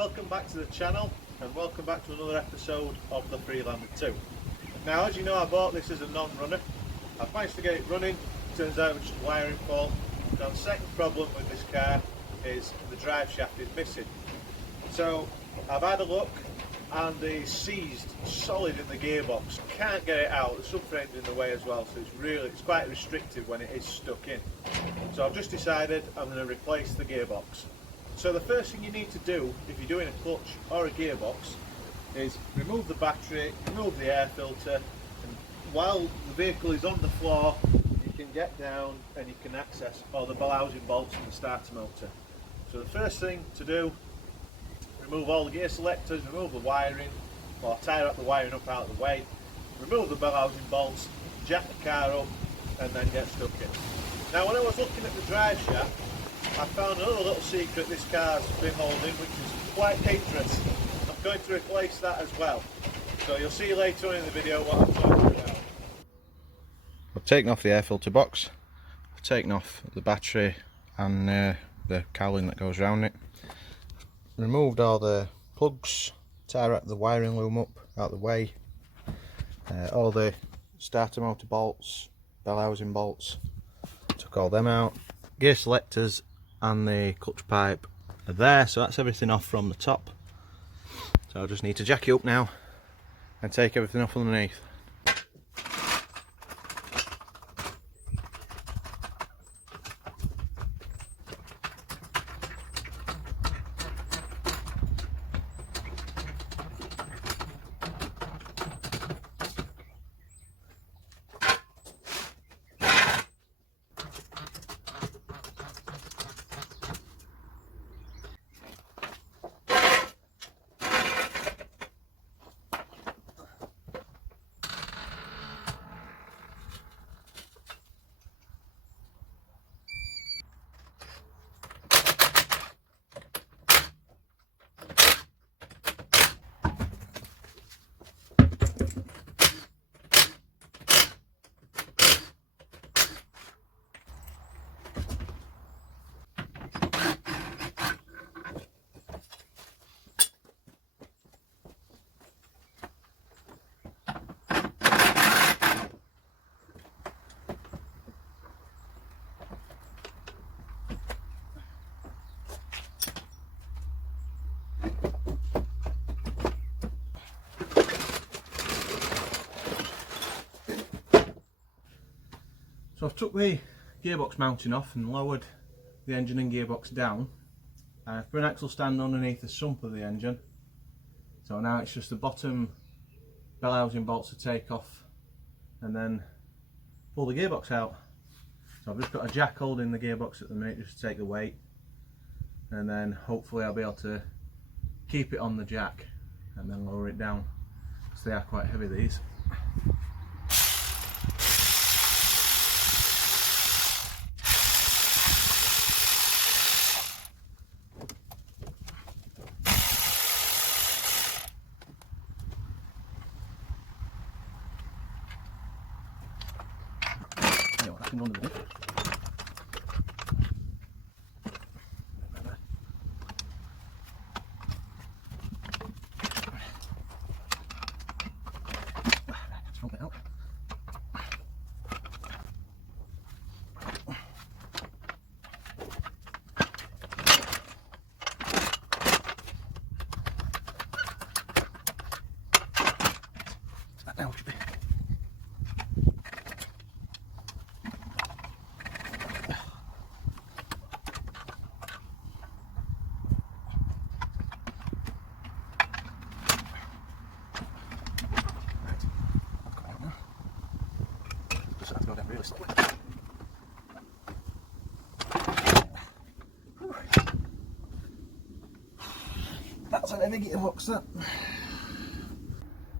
welcome back to the channel and welcome back to another episode of the Freelander 2. Now, as you know, I bought this as a non-runner. I've managed to get it running. Turns out it was just wiring fault. Now the second problem with this car is the drive shaft is missing. So I've had a look and it's seized solid in the gearbox. Can't get it out. The subframe's in the way as well, so it's quite restrictive when it is stuck in. So I've just decided I'm going to replace the gearbox. So the first thing you need to do if you're doing a clutch or a gearbox is remove the battery, remove the air filter, and while the vehicle is on the floor you can get down and you can access all the bell housing bolts and the starter motor. So the first thing to do, remove all the gear selectors, remove the wiring, or tie up the wiring up out of the way, remove the bell housing bolts, jack the car up and then get stuck in. Now when I was looking at the drive shaft, I found another little secret this car's been holding, which is quite dangerous. I'm going to replace that as well. So you'll see later on in the video what I'm talking about. I've taken off the air filter box, I've taken off the battery and the cowling that goes around it. Removed all the plugs, tie up the wiring loom up out of the way, all the starter motor bolts, bell housing bolts, took all them out. Gear selectors and the clutch pipe are there, so that's everything off from the top. So I just need to jack it up now and take everything off underneath. So I've took the gearbox mounting off and lowered the engine and gearbox down. I've put an axle stand underneath the sump of the engine. So now it's just the bottom bell housing bolts to take off and then pull the gearbox out. So I've just got a jack holding the gearbox at the minute just to take the weight, and then hopefully I'll be able to keep it on the jack and then lower it down, because they are quite heavy, these. Underneath. Now should be. That's a heavy gearbox, that.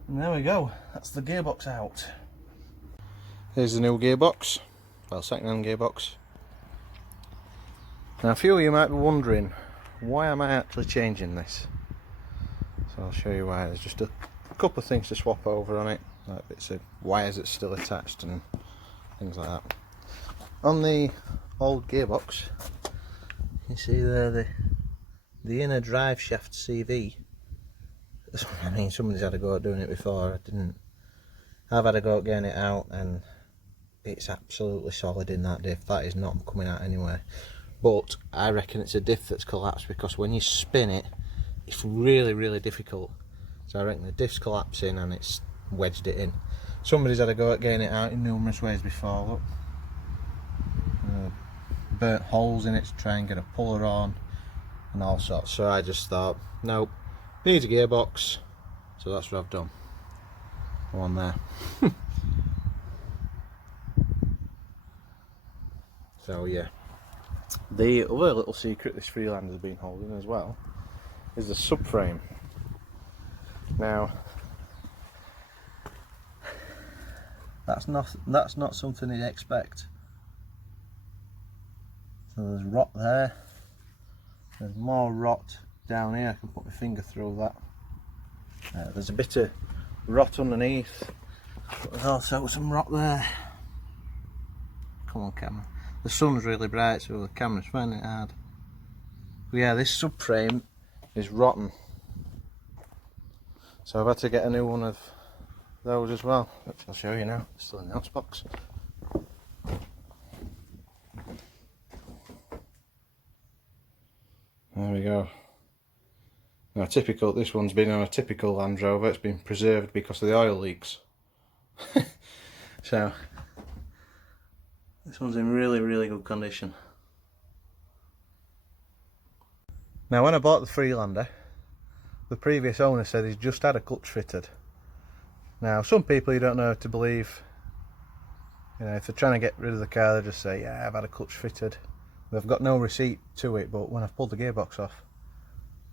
And there we go, that's the gearbox out. Here's the new gearbox, well, second-hand gearbox. Now a few of you might be wondering, why am I actually changing this? So I'll show you why. There's just a couple of things to swap over on it, like bits of wires that's still attached and things like that. On the old gearbox, you see there the the inner driveshaft CV. I mean, somebody's had a go at doing it before. I didn't. I've had a go at getting it out, and it's absolutely solid in that diff. That is not coming out anywhere. But I reckon it's a diff that's collapsed, because when you spin it, it's really, really difficult. So I reckon the diff's collapsing and it's wedged it in. Somebody's had a go at getting it out in numerous ways before. Look, burnt holes in it to try and get a puller on and all sorts. So I just thought, nope, needs a gearbox. So that's what I've done. One there. So yeah. The other little secret this Freelander's been holding as well is the subframe. Now, that's not something you'd expect. So there's rot there. There's more rot down here. I can put my finger through that. There's a bit of rot underneath, but there's also some rot there. Come on, camera. The sun's really bright, so the camera's finding it hard. But yeah, this subframe is rotten. So I've had to get a new one of those as well, which I'll show you now. It's still in the house box. There we go. Now, this one's been on a typical Land Rover. It's been preserved because of the oil leaks. So this one's in really, really good condition. Now, when I bought the Freelander, the previous owner said he's just had a clutch fitted. Now, some people, you don't know to believe. You know, if they're trying to get rid of the car, they just say, yeah, I've had a clutch fitted. They've got no receipt to it, but when I've pulled the gearbox off,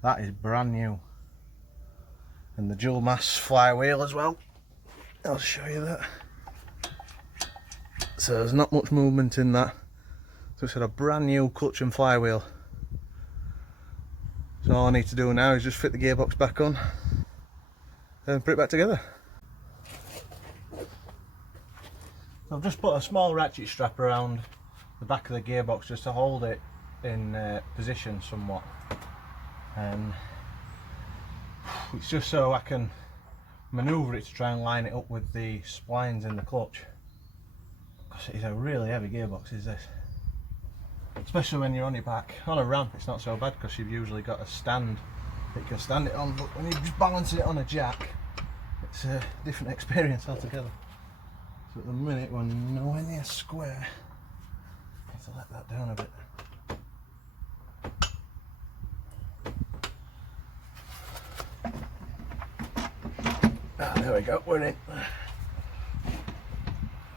that is brand new. And the dual mass flywheel as well. I'll show you that. So there's not much movement in that. So it's got a brand new clutch and flywheel. So all I need to do now is just fit the gearbox back on and put it back together. So I've just put a small ratchet strap around the back of the gearbox just to hold it in position somewhat. And it's just so I can manoeuvre it to try and line it up with the splines in the clutch. Because it is a really heavy gearbox, is this. Especially when you're on your back. On a ramp it's not so bad because you've usually got a stand that you can stand it on, but when you just balance it on a jack, it's a different experience altogether. So at the minute we're nowhere near square. I have to let that down a bit. Ah, there we go, we're in.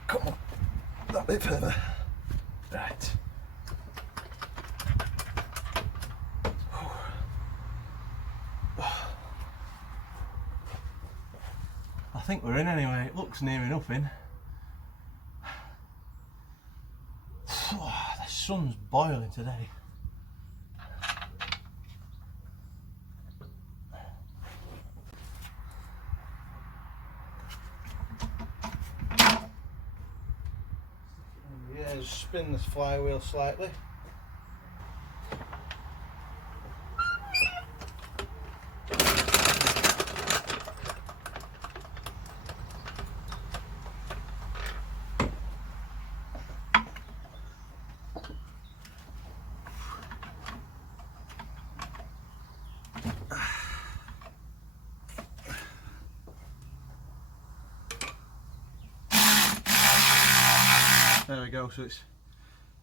Come on, that bit further. Right. I think we're in anyway, it looks near enough in. The sun's boiling today. Yeah, just spin this flywheel slightly. There we go, so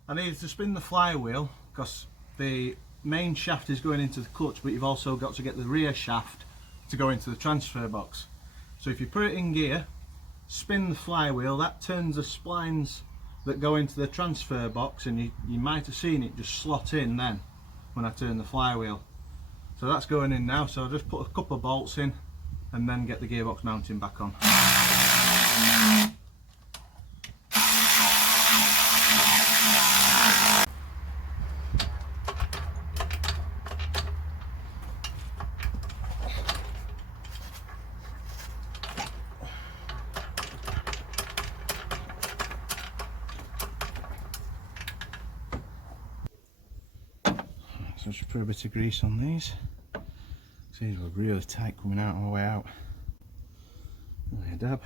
I needed to spin the flywheel because the main shaft is going into the clutch, but you've also got to get the rear shaft to go into the transfer box. So if you put it in gear, spin the flywheel, that turns the splines that go into the transfer box, and you might have seen it just slot in then when I turn the flywheel. So that's going in now, so I'll just put a couple of bolts in and then get the gearbox mounting back on. So just put a bit of grease on these. These were really tight coming out on the way out. Only a dab.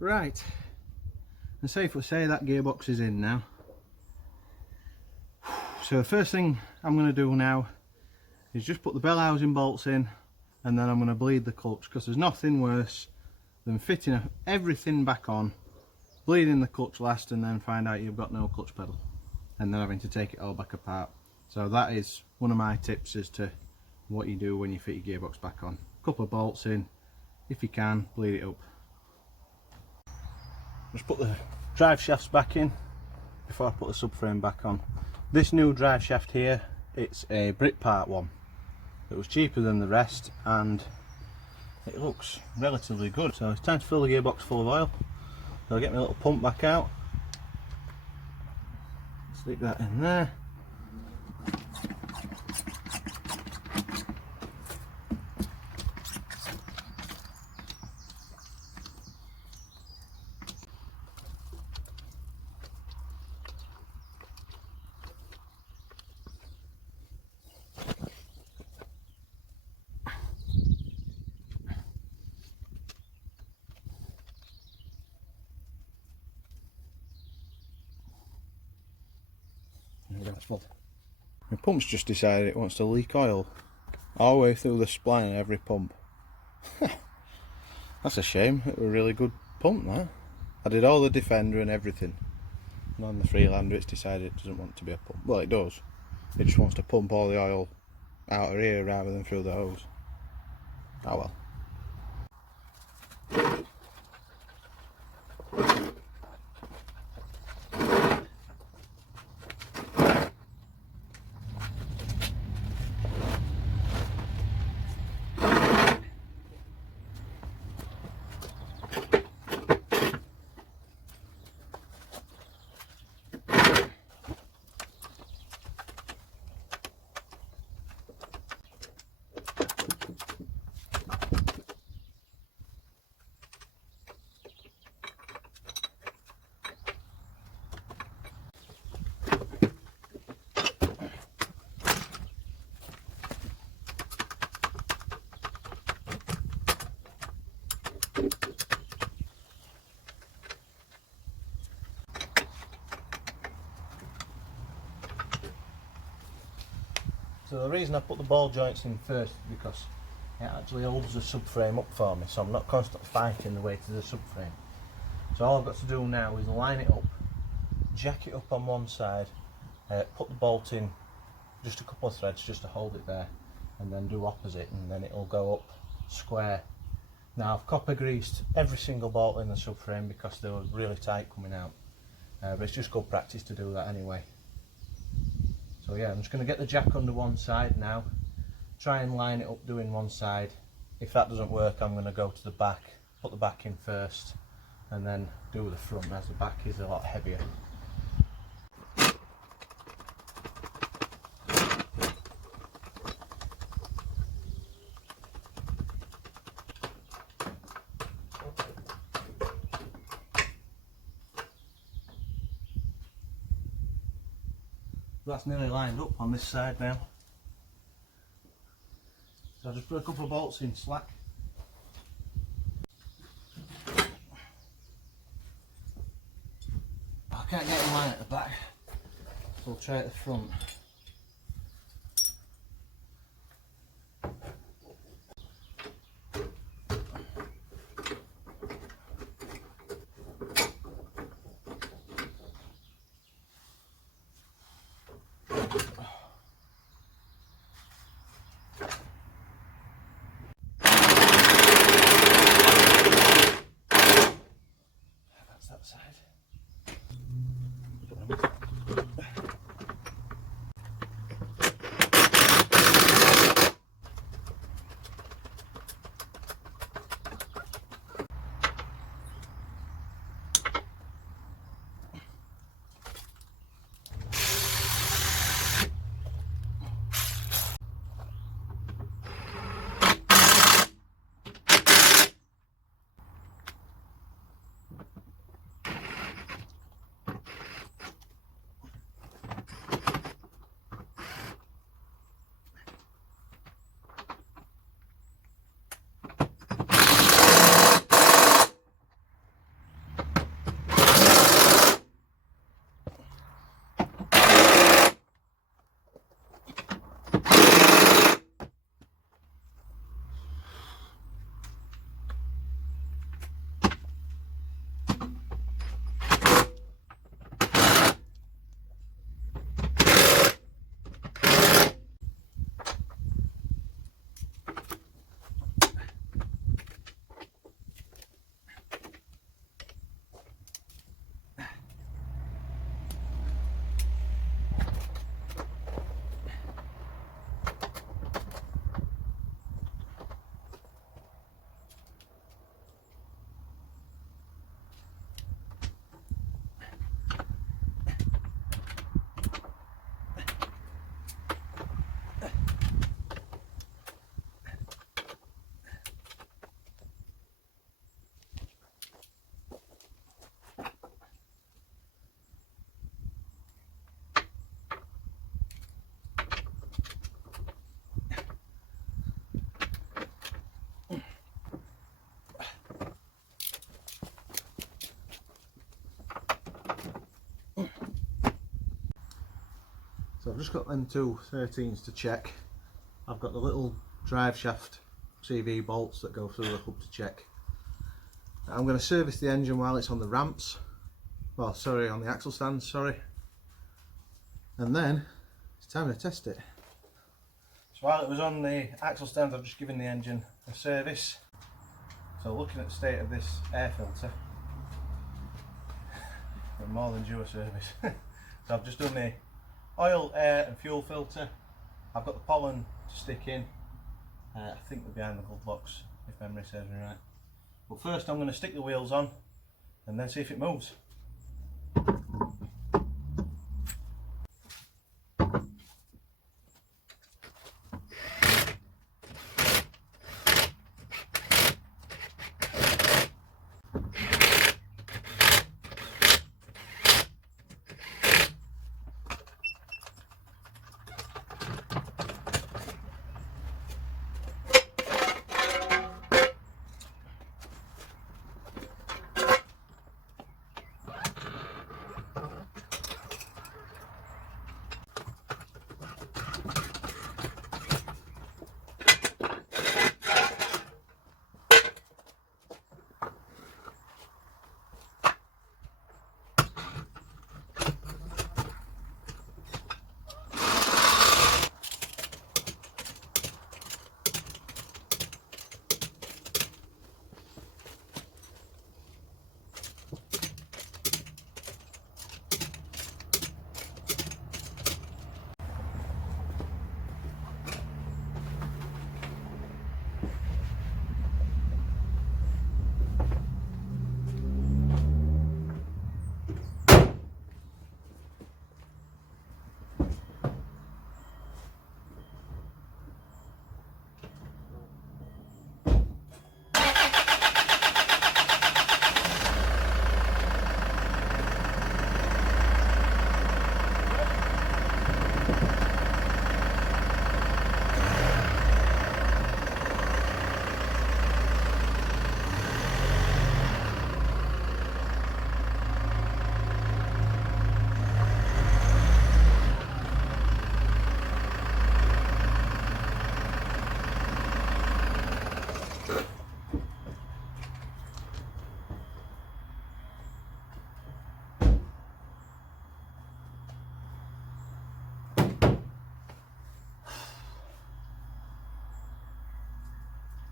Right, and safe to say that gearbox is in now. So the first thing I'm going to do now is just put the bell housing bolts in, and then I'm going to bleed the clutch, because there's nothing worse than fitting everything back on, bleeding the clutch last, and then find out you've got no clutch pedal, and then having to take it all back apart. So that is one of my tips as to what you do when you fit your gearbox back on. A couple of bolts in, if you can, bleed it up. Just put the drive shafts back in before I put the subframe back on. This new drive shaft here, it's a Brit part one. It was cheaper than the rest and it looks relatively good. So it's time to fill the gearbox full of oil. So I'll get my little pump back out, stick that in there. My pump's just decided it wants to leak oil all the way through the spline of every pump. That's a shame. It was a really good pump, that. I did all the defender and everything, and on the Freelander it's decided it doesn't want to be a pump. Well, it does. It just wants to pump all the oil out of here rather than through the hose. Oh well. So the reason I put the ball joints in first is because it actually holds the subframe up for me, so I'm not constantly fighting the way to the subframe. So all I've got to do now is line it up, jack it up on one side, put the bolt in just a couple of threads just to hold it there, and then do opposite, and then it'll go up square. Now I've copper greased every single bolt in the subframe because they were really tight coming out, but it's just good practice to do that anyway. So yeah, I'm just going to get the jack under one side now, try and line it up doing one side. If that doesn't work, I'm going to go to the back, put the back in first, and then do the front, as the back is a lot heavier. That's nearly lined up on this side now. So I'll just put a couple of bolts in slack. I can't get in line at the back, so I'll try at the front. So I've just got them two 13s to check. I've got the little Driveshaft CV bolts that go through the hub to check. I'm going to service the engine while it's on the ramps. Well, sorry, on the axle stands, sorry. And then it's time to test it. So while it was on the axle stands, I've just given the engine a service. So looking at the state of this air filter, I'm more than due a service. So I've just done the oil, air and fuel filter. I've got the pollen to stick in. I think they're behind the glove box, if memory serves me right. But first I'm going to stick the wheels on and then see if it moves.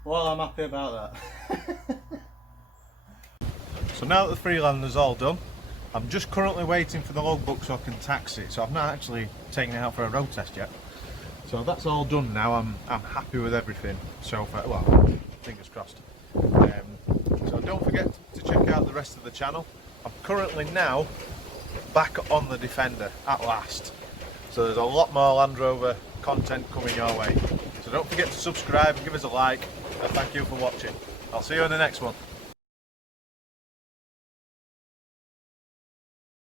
Well, I'm happy about that. So now that the Freelander's all done, I'm just currently waiting for the logbook so I can tax it. So I've not actually taken it out for a road test yet. So that's all done now. I'm happy with everything so far. Well, fingers crossed. So don't forget to check out the rest of the channel. I'm currently now back on the Defender at last. So there's a lot more Land Rover content coming your way. So don't forget to subscribe and give us a like. And thank you for watching. I'll see you in the next one.